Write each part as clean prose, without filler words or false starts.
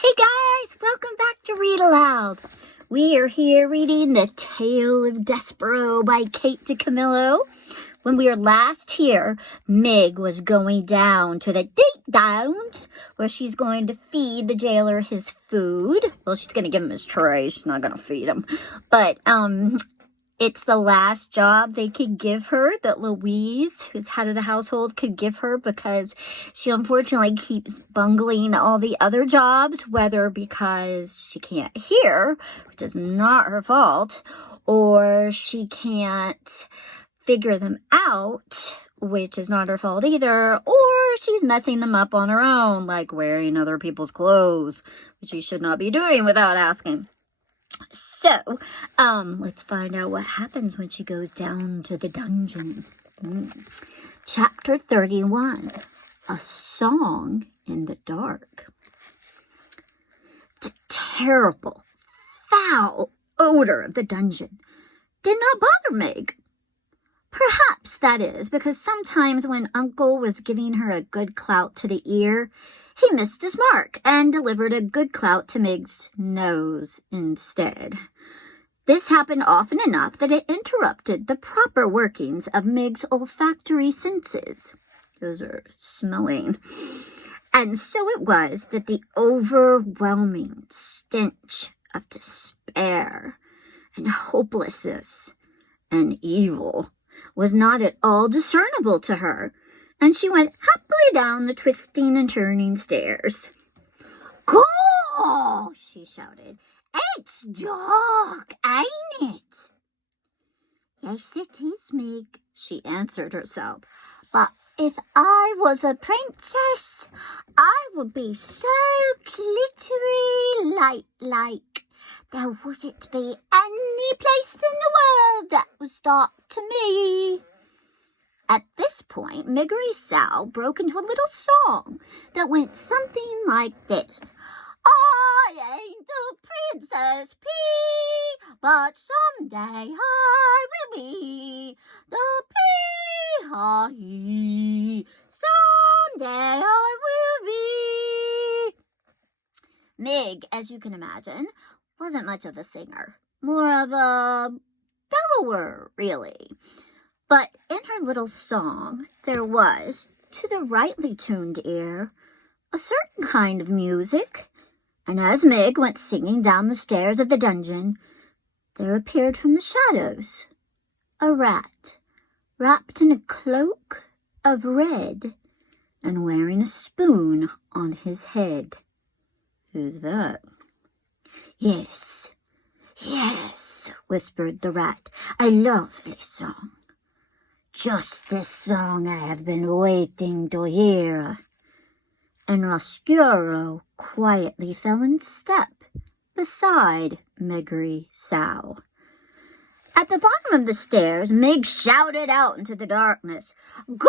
Hey guys, welcome back to Read Aloud. We are here reading The Tale of Despereaux by Dicamillo. When we were last here, Meg was going down to the deep downs where she's going to feed the jailer his food. Well, she's going to give him his tray. She's not going to feed him. But, it's the last job they could give her, that Louise, who's head of the household, could give her, because she unfortunately keeps bungling all the other jobs, whether because she can't hear, which is not her fault, or she can't figure them out, which is not her fault either, or she's messing them up on her own, like wearing other people's clothes, which she should not be doing without asking. So, let's find out what happens when she goes down to the dungeon. Chapter 31, A Song in the Dark. The terrible, foul odor of the dungeon did not bother Meg. Perhaps that is because sometimes when Uncle was giving her a good clout to the ear, he missed his mark and delivered a good clout to Meg's nose instead. This happened often enough that it interrupted the proper workings of Meg's olfactory senses. Those are smelling. And so it was that the overwhelming stench of despair and hopelessness and evil was not at all discernible to her, and she went happily down the twisting and turning stairs. "Gosh!" she shouted. "It's dark, ain't it?" "Yes, it is, Meg," she answered herself. "But if I was a princess, I would be so glittery light-like. There wouldn't be any place in the world that was dark to me." At this point, Miggery Sal broke into a little song that went something like this. "I ain't the Princess P, but someday I will be the P-ha-he. Someday I will be." Meg, as you can imagine, wasn't much of a singer. More of a bellower, really. But in her little song, there was, to the rightly tuned ear, a certain kind of music, and as Meg went singing down the stairs of the dungeon, there appeared from the shadows a rat, wrapped in a cloak of red, and wearing a spoon on his head. "Who's that?" Yes, whispered the rat, "a lovely song. Just this song I have been waiting to hear." And Roscuro quietly fell in step beside Miggery Sal. At the bottom of the stairs, Meg shouted out into the darkness, "Go!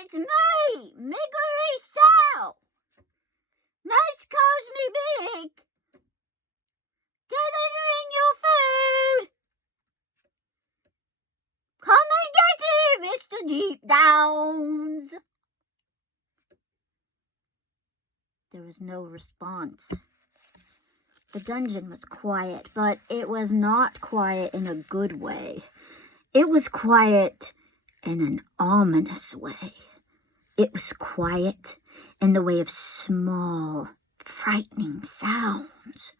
It's me, Miggery Sal! Nice calls me Meg! Delivering your food! Come and get it, Mr. Deep Downs!" There was no response. The dungeon was quiet, but it was not quiet in a good way. It was quiet in an ominous way. It was quiet in the way of small, frightening sounds.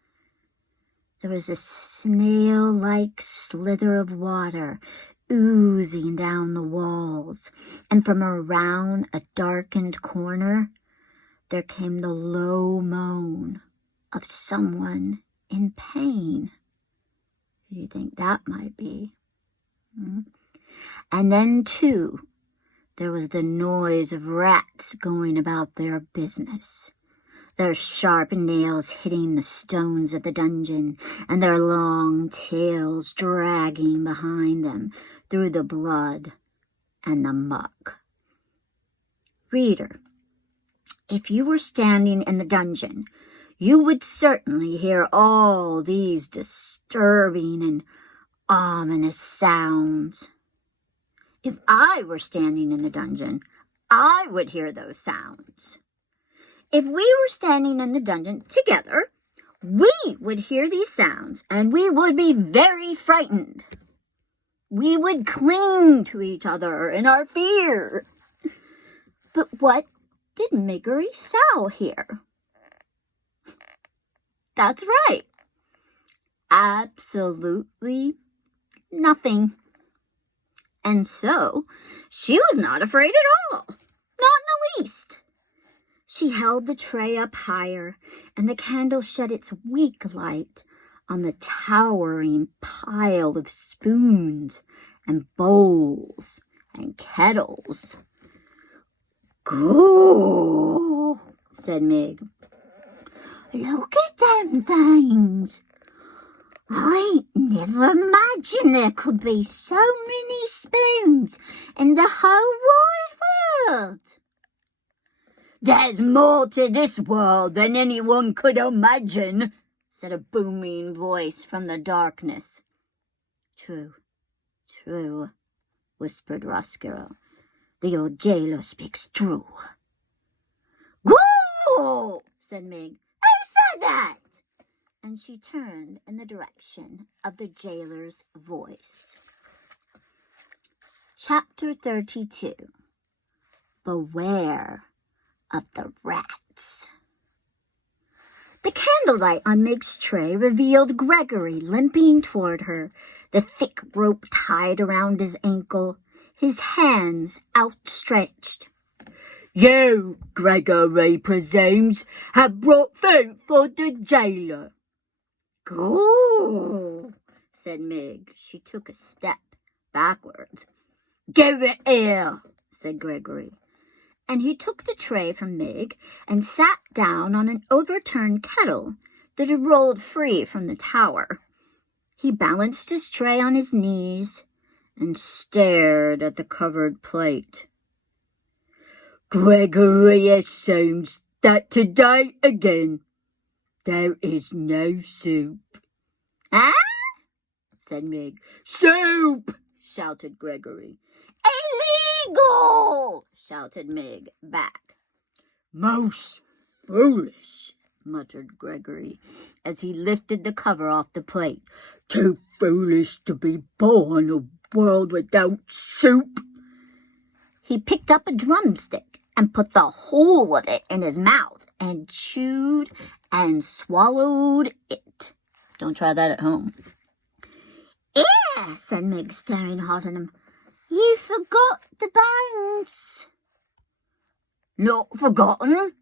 There was a snail-like slither of water oozing down the walls, and from around a darkened corner, there came the low moan of someone in pain. Who do you think that might be? And then, too, there was the noise of rats going about their business, their sharp nails hitting the stones of the dungeon, and their long tails dragging behind them through the blood and the muck. Reader, if you were standing in the dungeon, you would certainly hear all these disturbing and ominous sounds. If I were standing in the dungeon, I would hear those sounds. If we were standing in the dungeon together, we would hear these sounds and we would be very frightened. We would cling to each other in our fear. But what did Miggery Sow hear? That's right. Absolutely nothing. And so she was not afraid at all. Not in the least. She held the tray up higher, and the candle shed its weak light on the towering pile of spoons and bowls and kettles. "Go," said Mig. "Look at them things. I ain't never imagined there could be so many spoons in the whole wide world." "There's more to this world than anyone could imagine," said a booming voice from the darkness. "True, true," whispered Roscoe. "The old jailer speaks true." "Go!" said Mig. "Who said that?" And she turned in the direction of the jailer's voice. Chapter 32. Beware of the rats. The candlelight on Mig's tray revealed Gregory limping toward her, the thick rope tied around his ankle, his hands outstretched. "You, Gregory presumes, have brought food for the jailer." "Go," said Mig. She took a step backwards. "Give it here," said Gregory. And he took the tray from Mig and sat down on an overturned kettle that had rolled free from the tower. He balanced his tray on his knees and stared at the covered plate. "Gregory assumes that today again there is no soup." "Ah?" said Mig. "Soup!" shouted Gregory. "Illegal!" shouted Mig back. "Most foolish," muttered Gregory as he lifted the cover off the plate. "Too foolish to be born a world without soup." He picked up a drumstick and put the whole of it in his mouth and chewed and swallowed it. Don't try that at home. "Yeah," said Mig, staring hard at him. "You forgot the bones." "Not forgotten.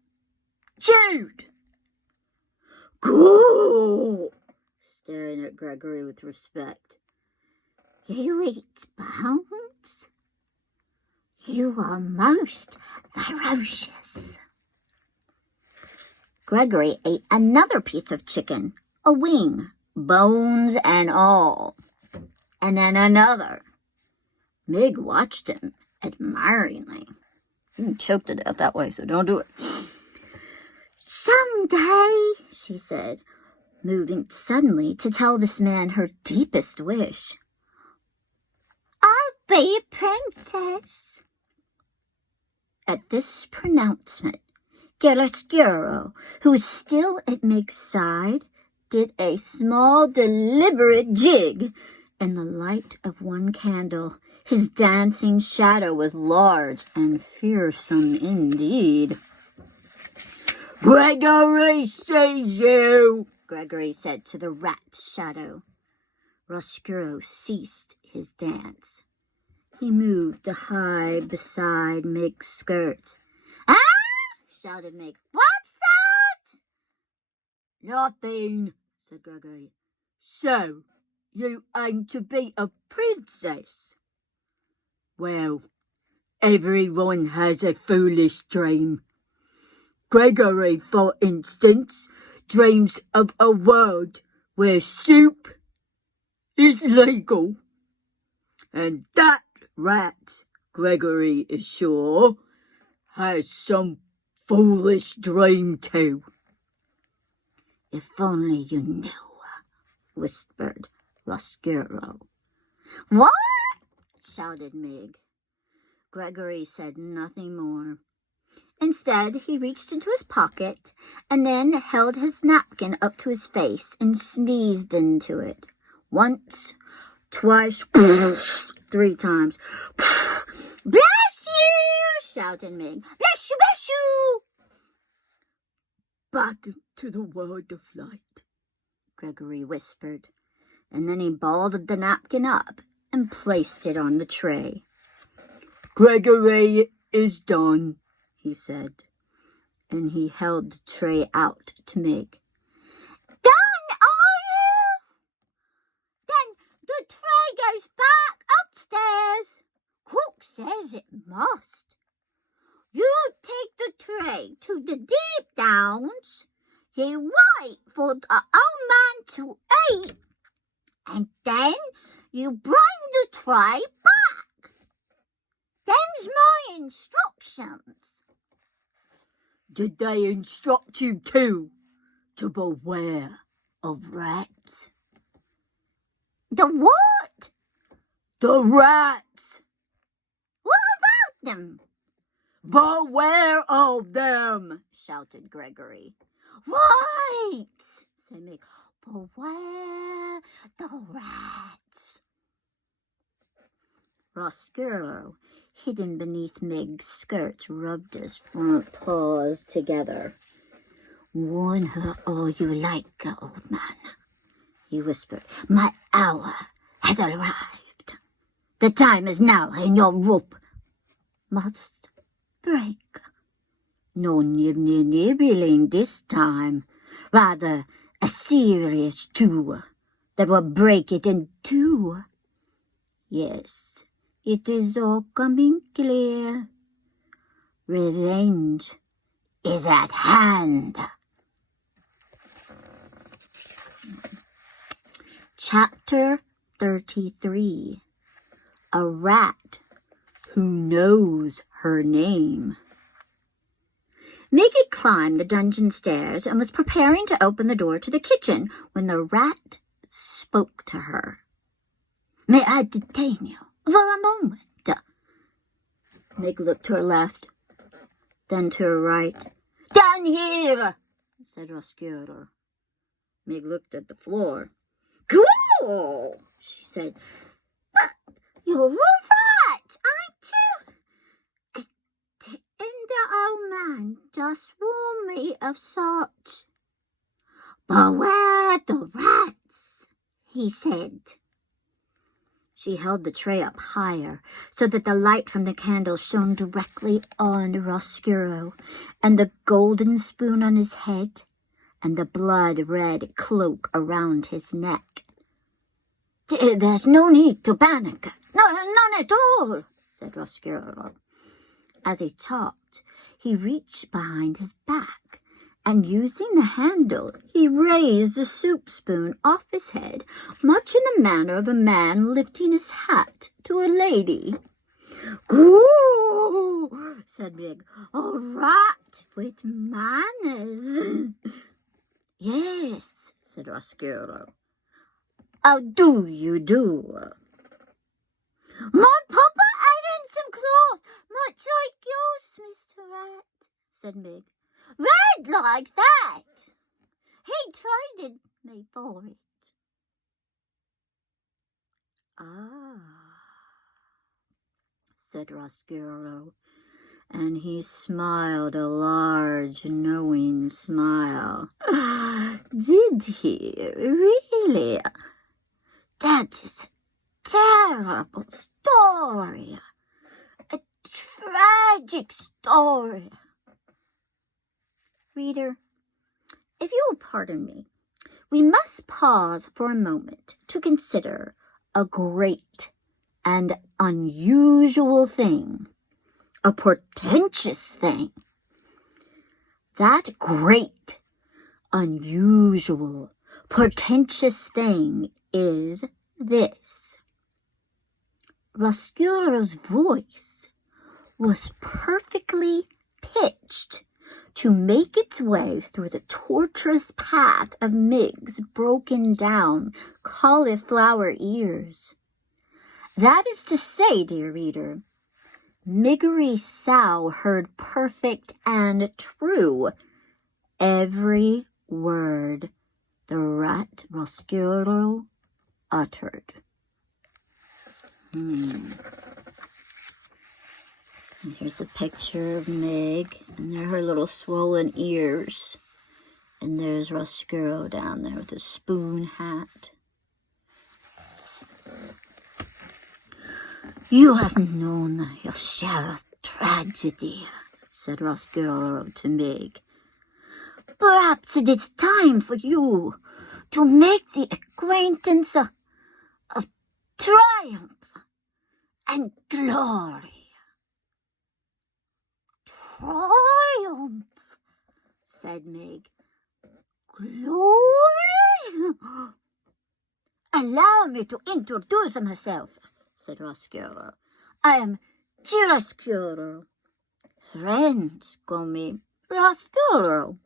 Chewed." "Go," staring at Gregory with respect. "You eat bones? You are most ferocious." Gregory ate another piece of chicken, a wing, bones and all, and then another. Mig watched him admiringly. You can choke to death that way, so don't do it. "Someday," she said, moving suddenly to tell this man her deepest wish, "I'll be a princess." At this pronouncement, Chiaroscuro, who was still at Mig's side, did a small, deliberate jig in the light of one candle. His dancing shadow was large and fearsome indeed. "Gregory sees you," Gregory said to the rat's shadow. Roscoe ceased his dance. He moved to hide beside Mig's skirt. "Ah!" shouted Mig. "What's that?" "Nothing," said Gregory. "So, you aim to be a princess? Well, everyone has a foolish dream. Gregory, for instance, dreams of a world where soup is legal. And that rat, Gregory is sure, has some foolish dream too." "If only you knew," whispered Roscoe. "What?" shouted Mig. Gregory said nothing more. Instead, he reached into his pocket and then held his napkin up to his face and sneezed into it. Once, twice, 3 times. "Bless you!" shouted Mig. "Bless you, bless you!" "Back to the world of light," Gregory whispered, and then he balled the napkin up and placed it on the tray. "Gregory is done," he said, and he held the tray out to Mig. "Done, are you? Then the tray goes back upstairs. Cook says it must. You take the tray to the deep downs. You wait for the old man to eat, and then you bring the tray back. Them's my instructions." "Did they instruct you too to beware of rats?" "The what?" "The rats." "What about them?" "Beware of them," shouted Gregory. "Right," said Mig. "Beware the rats." Roscuro, hidden beneath Mig's skirts, rubbed his front paws together. "Warn her all you like, old man," he whispered. "My hour has arrived. The time is now, and your rope must break. No nibbling this time, rather a serious chew that will break it in 2. Yes, it is all coming clear. Revenge is at hand." Chapter 33. A Rat Who Knows Her Name. Mig had climbed the dungeon stairs and was preparing to open the door to the kitchen when the rat spoke to her. "May I detain you for a moment?" Mig looked to her left, then to her right. "Down here," said Roscuro. Mig looked at the floor. "Cool," she said. "But you're a rat, aren't you? And the old man just warned me of such." "Beware the rats," he said. She held the tray up higher so that the light from the candle shone directly on Roscuro, and the golden spoon on his head, and the blood-red cloak around his neck. "There's no need to panic. No, none at all," said Roscuro. As he talked, he reached behind his back, and using the handle, he raised the soup spoon off his head, much in the manner of a man lifting his hat to a lady. "Ooh," said Mig. "A rat with manners." "Yes," said Roscuro. "How do you do?" "My papa added some cloth, much like yours, Mr. Rat," said Mig. "Red like that. He traded me for it." "Ah," said Roscuro, and he smiled a large, knowing smile. "Did he really? That is a terrible story. A tragic story." Reader, if you will pardon me, we must pause for a moment to consider a great and unusual thing, a portentous thing. That great, unusual, portentous thing is this. Roscuro's voice was perfectly pitched to make its way through the tortuous path of Mig's broken down cauliflower ears. That is to say, dear reader, Miggery Sow heard perfect and true every word the rat Roscuro uttered. And here's a picture of Mig, and there are her little swollen ears. And there's Roscuro down there with his spoon hat. You have known your share of tragedy, said Roscuro to Mig. Perhaps it is time for you to make the acquaintance of triumph and glory. Triumph, said Mig. Glory? Allow me to introduce myself, said Roscuro. I am Girascuro. Friends call me Roscuro.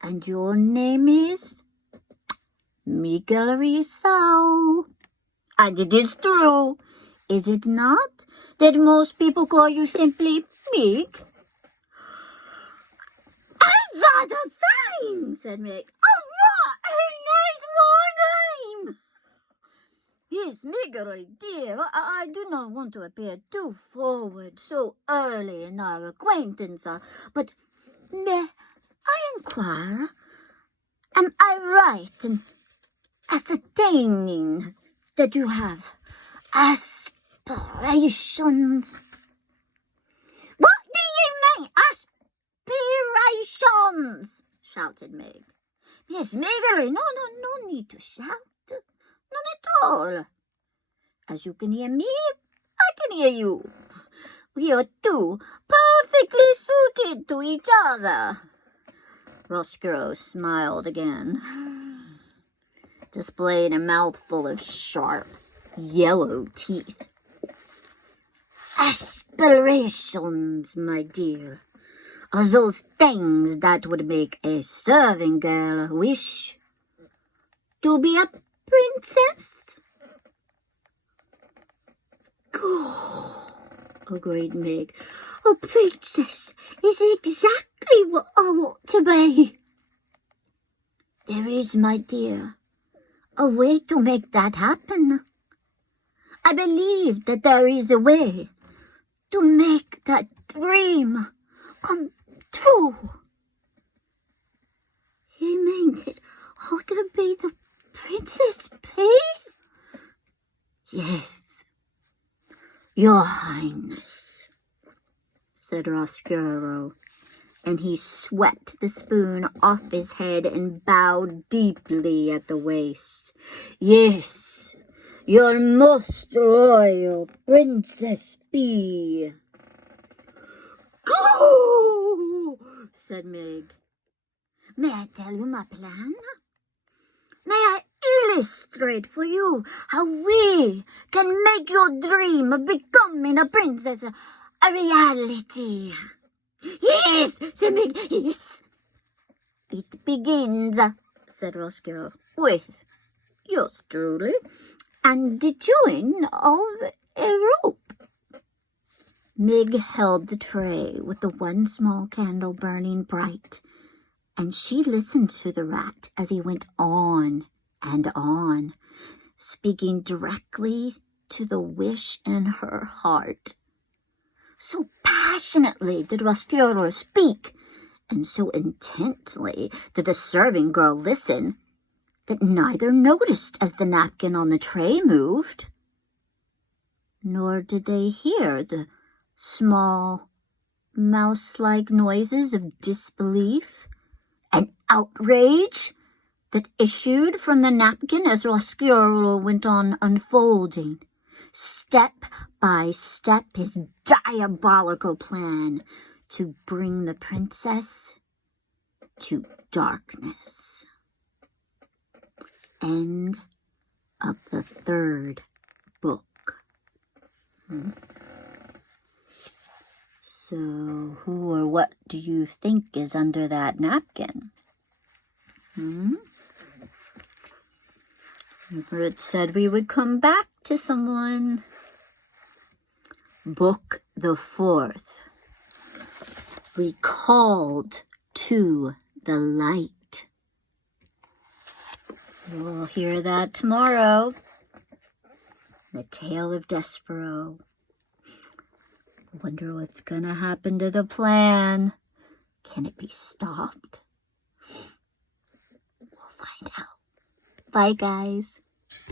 And your name is Miggery Sow. And it is true, is it not, that most people call you simply Mig? I've got a thing, said Mig. Oh, what a nice more name! Yes, Miggery, dear, I do not want to appear too forward so early in our acquaintance, but may I inquire, am I right in ascertaining that you have aspirations? What do you mean, aspirations? Shouted Meg. Yes, Miggery, no need to shout. None at all. As you can hear me, I can hear you. We are two perfectly suited to each other. Roscuro smiled again, displaying a mouthful of sharp, yellow teeth. Aspirations, my dear, are those things that would make a serving girl wish to be a princess. Oh, agreed Meg. A princess is exactly what I want to be. There is, my dear, a way to make that happen. I believe that there is a way to make that dream come true. You mean that I could be the Princess P? Yes, Your Highness, said Roscuro, and he swept the spoon off his head and bowed deeply at the waist. Yes, your most royal Princess B. Go, said Meg. May I tell you my plan? May I illustrate for you how we can make your dream of becoming a princess a reality? Yes, said Meg, yes. It begins, said Roscoe, with yours truly and the chewing of a rope. Meg held the tray with the one small candle burning bright, and she listened to the rat as he went on and on, speaking directly to the wish in her heart. So passionately did Roscuro speak, and so intently did the serving girl listen, that neither noticed as the napkin on the tray moved, nor did they hear the small, mouse-like noises of disbelief and outrage that issued from the napkin as Roscuro went on unfolding, step by step, his diabolical plan to bring the princess to darkness. End of the third book. So, who or what do you think is under that napkin? Remember it said we would come back to someone. Book the 4th. Recalled to the light. We'll hear that tomorrow. The Tale of Despereaux. Wonder what's gonna happen to the plan. Can it be stopped? We'll find out. Bye, guys.